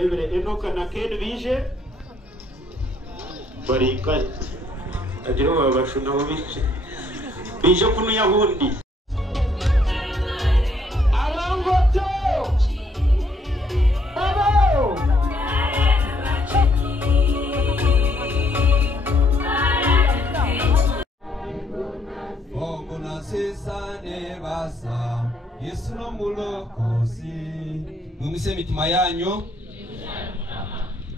ndebere Enoka na Ken bije barika agiro babashuna ho bije kuno yahundi arangoto babo ogona sesane basa Yesu no mulokozi mumise mitima yanyu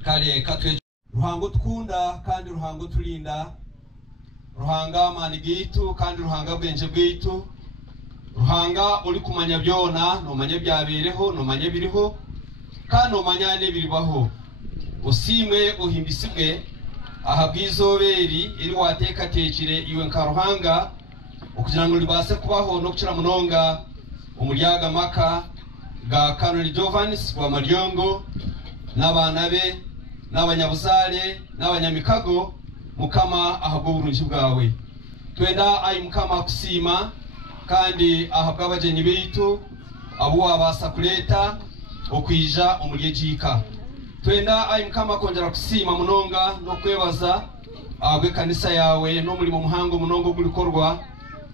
kale katwe ruhango tukunda kandi ruhango tulinda ruhanga mani gitu kandi ruhanga bwenje bwitu ruhanga uri kumanya byona no manya byabereho no manya biriho kandi no manya ne biribaho usimwe uhimbisibwe aha bwizoberi iri wateka tekire iwe nkaruhanga ukugira ngo libase kubaho no kucira munonga umuryaga maka ga Kanoni Jovanis wa Maryongo n'abana be n'abanyabusale n'abanyamikago mukama ahabwo burunji bwawe twenda ayi mukama kusima kandi ahabwa abajenyi bitu abo wabasa kuleta okwija umuryejika twenda ayi mukama kongera kusima munonga no kwebaza agwe kanisa yawe no muri mu muhango munongo gulikorwa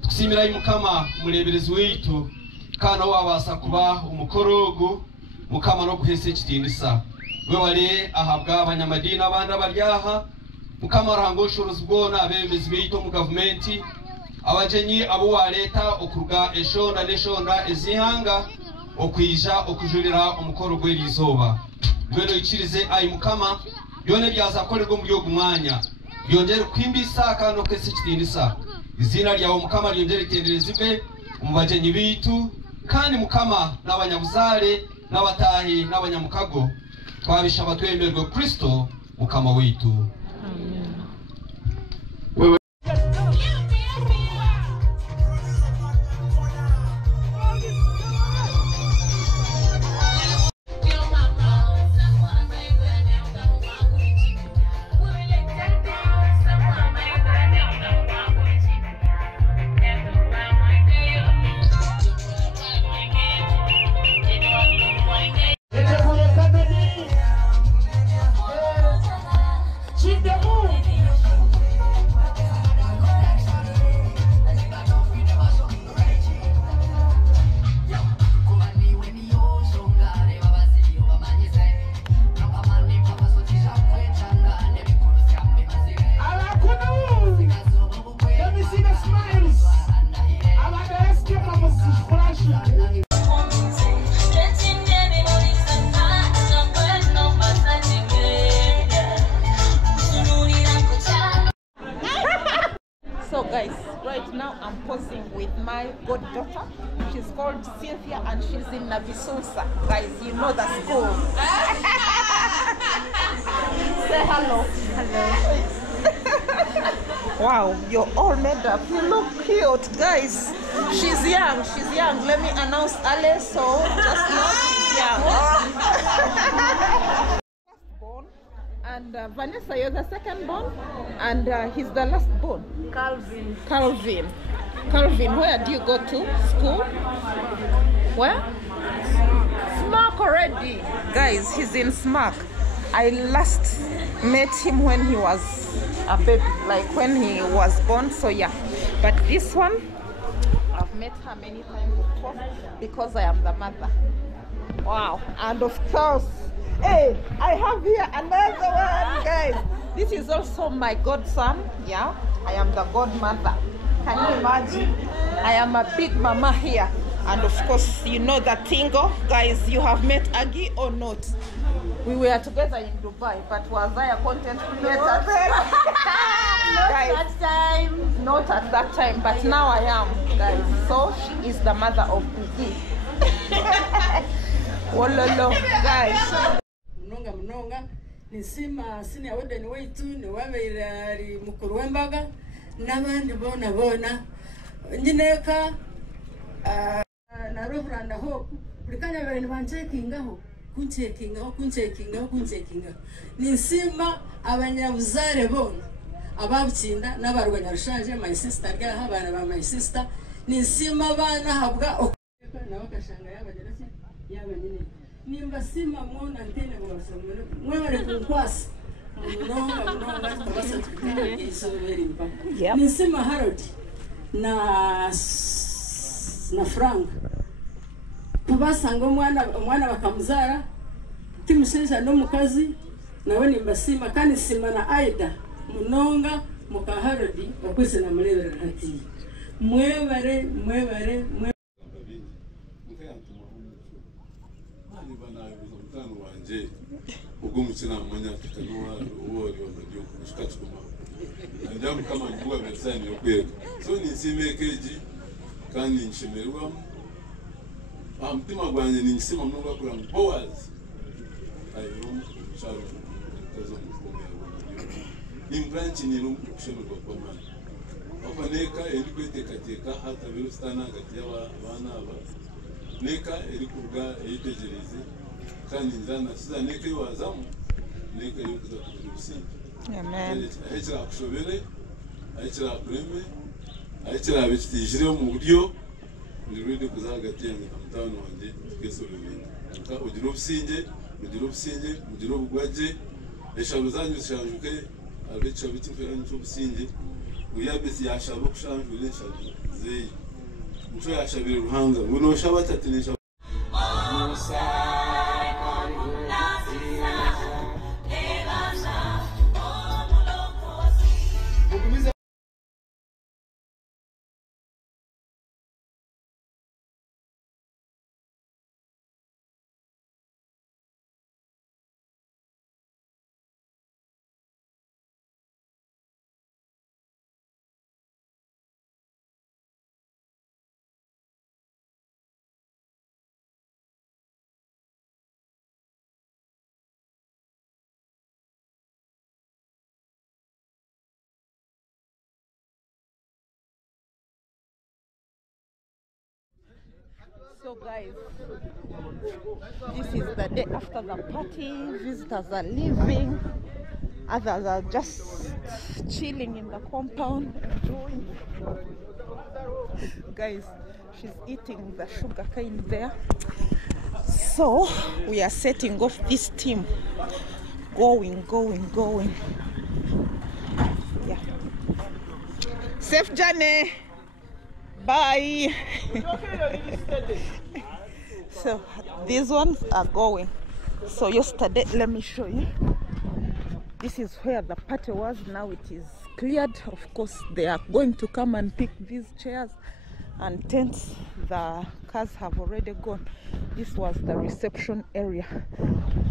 tukusimira ayi mukama mureberezi witu kana wabasa kuba umukorogo mukama no guhese kitindisa we wale ahabwa abanyamadini abanda baryaha mukama rango ushorozi bwona abemezi bito mu government abajenyi abo waleta okuruga eshonda neshonda ezihanga okwija okujurira umukorogo irizoba gweno ikirize ayi mukama yone byaza korerwa mu byo gumwanya yongere kwimbisa kandi okwese kitindisa izina ryawo mukama ryongere tenderezibwe mu bajenyi bitu kandi mukama n'abanyabuzare n'abatahi n'abanyamukago twabisha batwemerwe Kristo mukama wetu. Amen. So guys, right now I'm posing with my goddaughter. She's called Cynthia and she's in Navisusa. Guys, you know the school. Say hello. Hello. Wow, you're all made up. You look cute, guys. She's young. She's young. Let me announce Ale. So just know she's young. First born, and Vanessa, you're the second born, and he's the last born. Calvin. Calvin. Calvin, where do you go to school? Where? Smack already. Guys, he's in Smack. I last met him when he was a baby, like when he was born, so yeah. But this one, I've met her many times before because I am the mother. Wow. And of course, hey, I have here another one, guys. This is also my godson. Yeah, I am the godmother. Can you imagine? I am a big mama here. And of course, you know that Tingo. Guys, you have met Aggie or not? We were together in Dubai, but was I a content creator then? Guys, at that time. Not at that time, but now I am, guys. So she is the mother of Biggie. Wololo, guys. Mnonga nisima sini awede ni wetu ni wabiri mukuru wembaga n'abandi bona njineka na Reverend Hope bulikanya bari bancekingaho kuncekinga nisima abanyabuzare bona ababcinda n'abarwanya rushaje my sister gaha abana ba my sister nisima abana habwa nabo kashanga yabageretse yabanyine nimba sima mwona ntene mwasomero mwebale kunkwasa munonga tukabasa tukutana isoberi mpa nisima Harold na Frank tubasanga omwana bakamuzara timushenja n'omukazi nawe nimba sima kandi sima na Aida munonga muka Harold bakwise na murebera hati mwebare ubwo mukina mwanya tutanwa uwori wa radio kushikatuma ndamu kama mbuga besani yokweka so ni simekeji kandi nshimerwa mutima gwanje ni nsima mnoga kula Boaz ayo sharo kazo mukomera ni branch ni no kushemerwa kwa mani afaneka elikweteka hata biro stana hagati y'abana aba neka elikuruga eyitegereze kandi nzana siza neke wazamu neke yokuza kugira ubusinzi amen ayikira kushobere ayikira kureme ayikira bitijire mu buryo nirwede kuza hagati yanjye na mutano wanjye tukesorera ka ugira ubusinge mugira ubugwaje eshabo zanyu shanjuke abecha biti mfera n'ubusinge uyabesi yashabo kushanjura eshabo zeyi muco yashabira ruhanga buno shaba tatinesha So guys, this is the day after the party. Visitors are leaving, others are just chilling in the compound, enjoying. Guys, she's eating the sugar cane there. So we are setting off this team, going. Yeah, safe journey. Bye. So these ones are going. So yesterday, let me show you. This is where the party was. Now it is cleared. Of course, they are going to come and pick these chairs and tents. The cars have already gone. This was the reception area.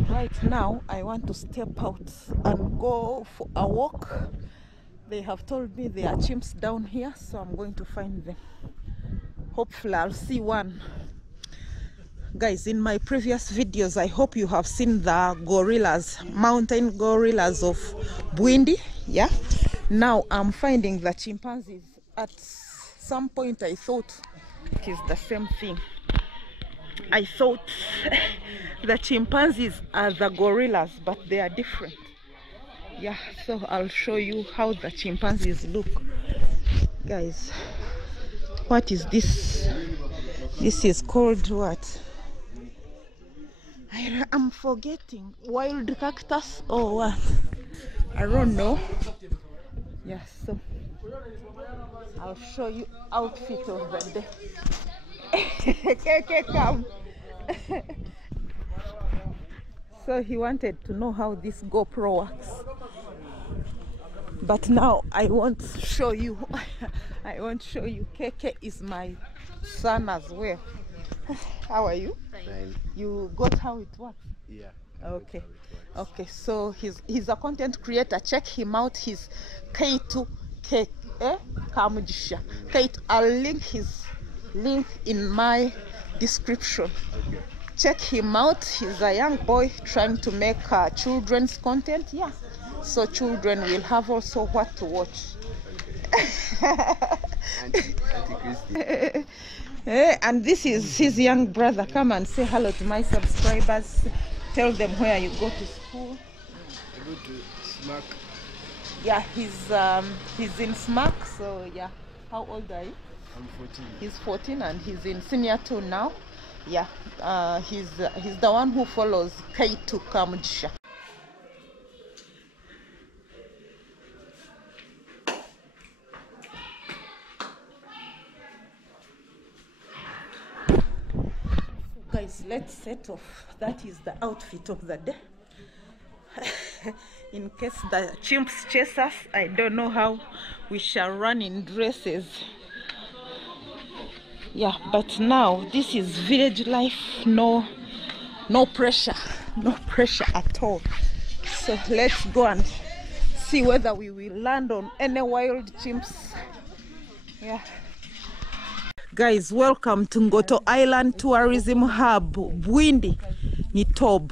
Right now, I want to step out and go for a walk. They have told me there are chimps down here, so I'm going to find them. Hopefully I'll see one. Guys, in my previous videos, I hope you have seen the gorillas, mountain gorillas of Bwindi. Yeah. Now I'm finding the chimpanzees. At some point I thought it is the same thing. I thought the chimpanzees are the gorillas, but they are different. Yeah, so I'll show you how the chimpanzees look. Guys, what is this? This is called what? I'm forgetting. Wild cactus or what? I don't know. Yeah, so I'll show you outfit of the day. Okay, come. So he wanted to know how this GoPro works. But now I won't show you. I won't show you. KK is my son as well. How are you? Fine. You got how it works? Yeah. Okay. Okay, so he's a content creator. Check him out. He's K2K Kamujisha. K2. I'll link his link in my description. Okay. Check him out. He's a young boy trying to make children's content. Yeah, so children will have also what to watch. Auntie Christy. And this is his young brother. Come and say hello to my subscribers. Tell them where you go to school. I go to SMAC. Yeah, he's in SMAC. So yeah, how old are you? I'm 14. He's 14 and he's in senior 2 now. Yeah, he's the one who follows Kaitu Kamugisha. Guys, let's set off. That is the outfit of the day. In case the chimps chase us, I don't know how we shall run in dresses. Yeah, but now this is village life. No pressure, no pressure at all. So let's go and see whether we will land on any wild chimps. Yeah. Guys, welcome to Ngoto Island Tourism Hub, Bwindi Nitob.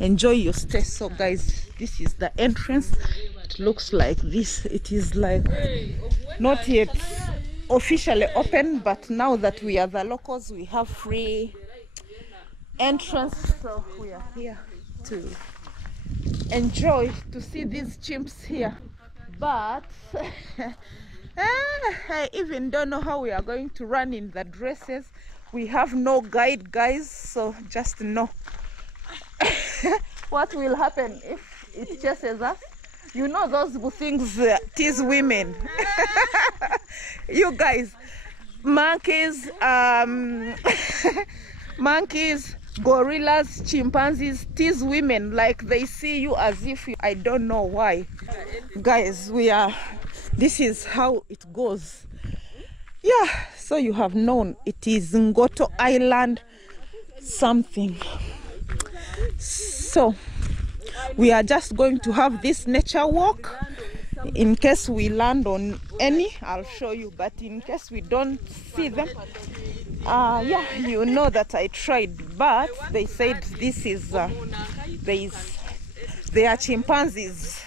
Enjoy your stay. So guys, this is the entrance. It looks like this. It is like not yet officially open, but now that we are the locals, we have free entrance. So we are here to enjoy, to see these chimps here. But I even don't know how we are going to run in the dresses. We have no guide, guys, so just know what will happen if it chases us. You know those things tease women. You guys, monkeys, monkeys, gorillas, chimpanzees tease women like they see you as if you, I don't know why. Guys, this is how it goes. Yeah, so you have known it is Ngoto Island something. So we are just going to have this nature walk. In case we land on any, I'll show you, but in case we don't see them, yeah, you know that I tried, but they said this is they are chimpanzees.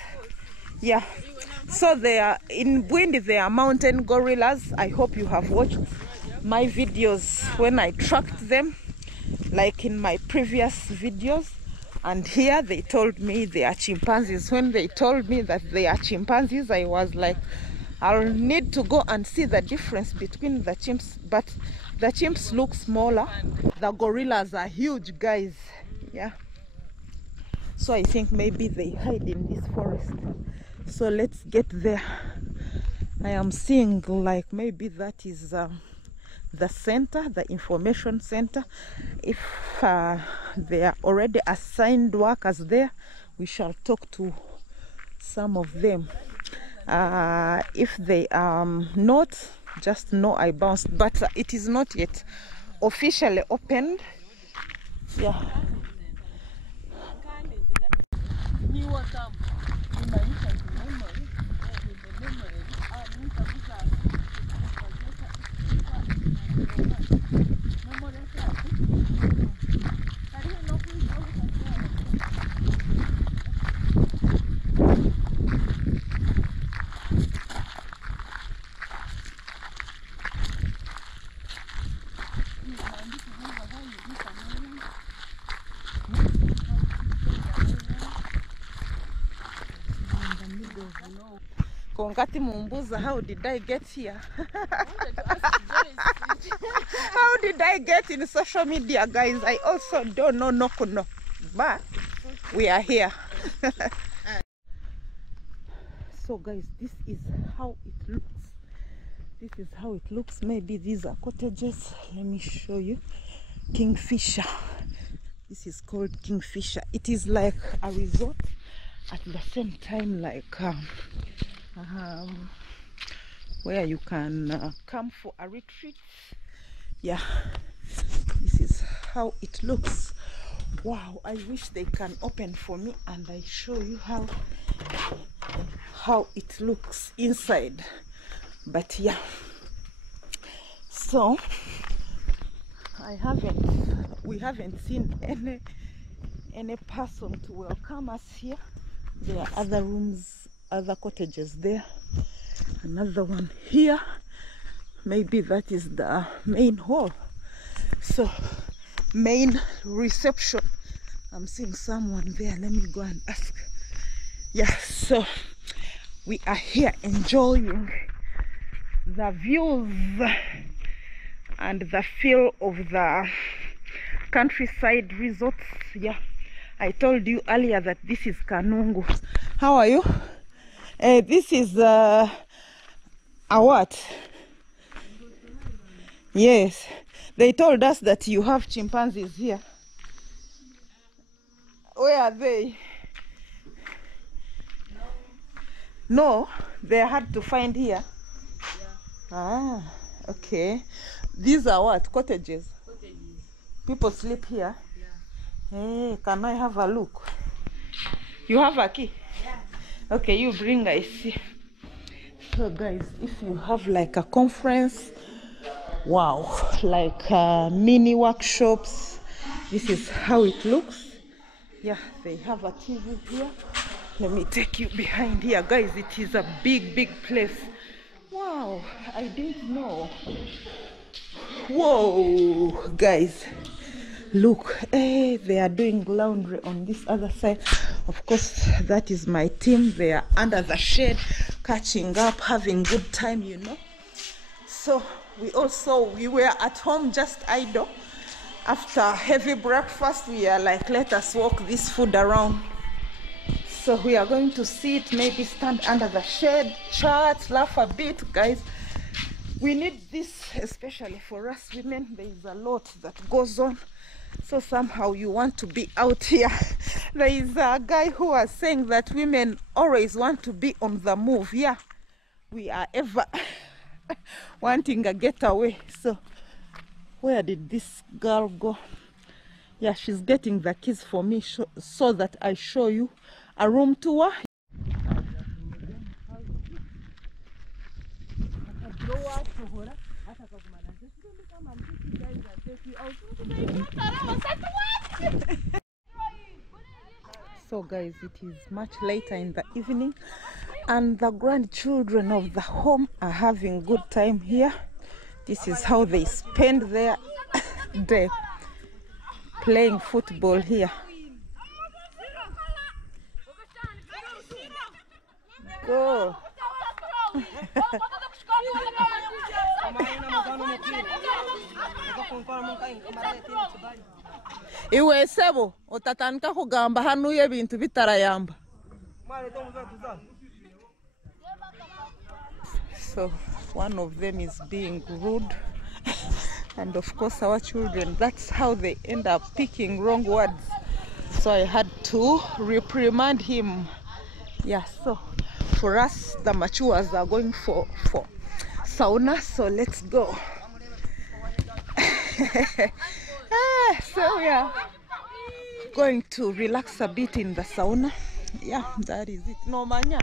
Yeah, so they are in Bwindi. They are mountain gorillas. I hope you have watched my videos when I tracked them, like in my previous videos. And here they told me they are chimpanzees. When they told me that they are chimpanzees, I was like, I'll need to go and see the difference between the chimps. But the chimps look smaller. The gorillas are huge, guys. Yeah. So I think maybe they hide in this forest. So let's get there. I am seeing like maybe that is the center, the information center. If they are already assigned workers there, we shall talk to some of them. If they are not, just know I bounced, but it is not yet officially opened. Yeah. Kongati Mumbuza, how did I get here? How did I get in social media, guys? I also don't know, no, but we are here. So guys, this is how it looks. This is how it looks. Maybe these are cottages. Let me show you. Kingfisher. This is called Kingfisher. It is like a resort at the same time, like where you can come for a retreat. Yeah, this is how it looks. Wow, I wish they can open for me and I show you how it looks inside. But yeah, so we haven't seen any person to welcome us here. There are other rooms, other cottages there, another one here. Maybe that is the main hall. So main reception. I'm seeing someone there. Let me go and ask. Yeah, so we are here enjoying the views and the feel of the countryside resorts. Yeah, I told you earlier that this is Kanungu. How are you? This is a what? Yes, they told us that you have chimpanzees here. Where are they? No, they are hard to find here. Ah, okay. These are what? Cottages? People sleep here? Hey, can I have a look? You have a key? Yeah. Okay, you bring, I see. So guys, if you have like a conference, wow, like mini workshops, this is how it looks. Yeah, they have a TV here. Let me take you behind here, guys. It is a big place. Wow, I didn't know. Whoa, guys, look. Hey, they are doing laundry on this other side. Of course, that is my team. They are under the shade, catching up, having good time, you know. So we were at home just idle. After heavy breakfast, we are like, let us walk this food around. So we are going to sit, maybe stand under the shade, chat, laugh a bit, guys. We need this, especially for us women. There is a lot that goes on. So somehow you want to be out here. There is a guy who was saying that women always want to be on the move. Yeah, we are ever wanting a getaway. So where did this girl go? Yeah, she's getting the keys for me so that I show you a room tour. So guys, it is much later in the evening and the grandchildren of the home are having good time here. This is how they spend their day, playing football here. Go. Iwe sebo otatanika kugamba hanuye bintu bitarayamba. So one of them is being rude, and of course our children, that's how they end up picking wrong words. So I had to reprimand him. Yeah, so for us the matures are going for sauna, so let's go. So we are going to relax a bit in the sauna. Yeah, that is it. No manya.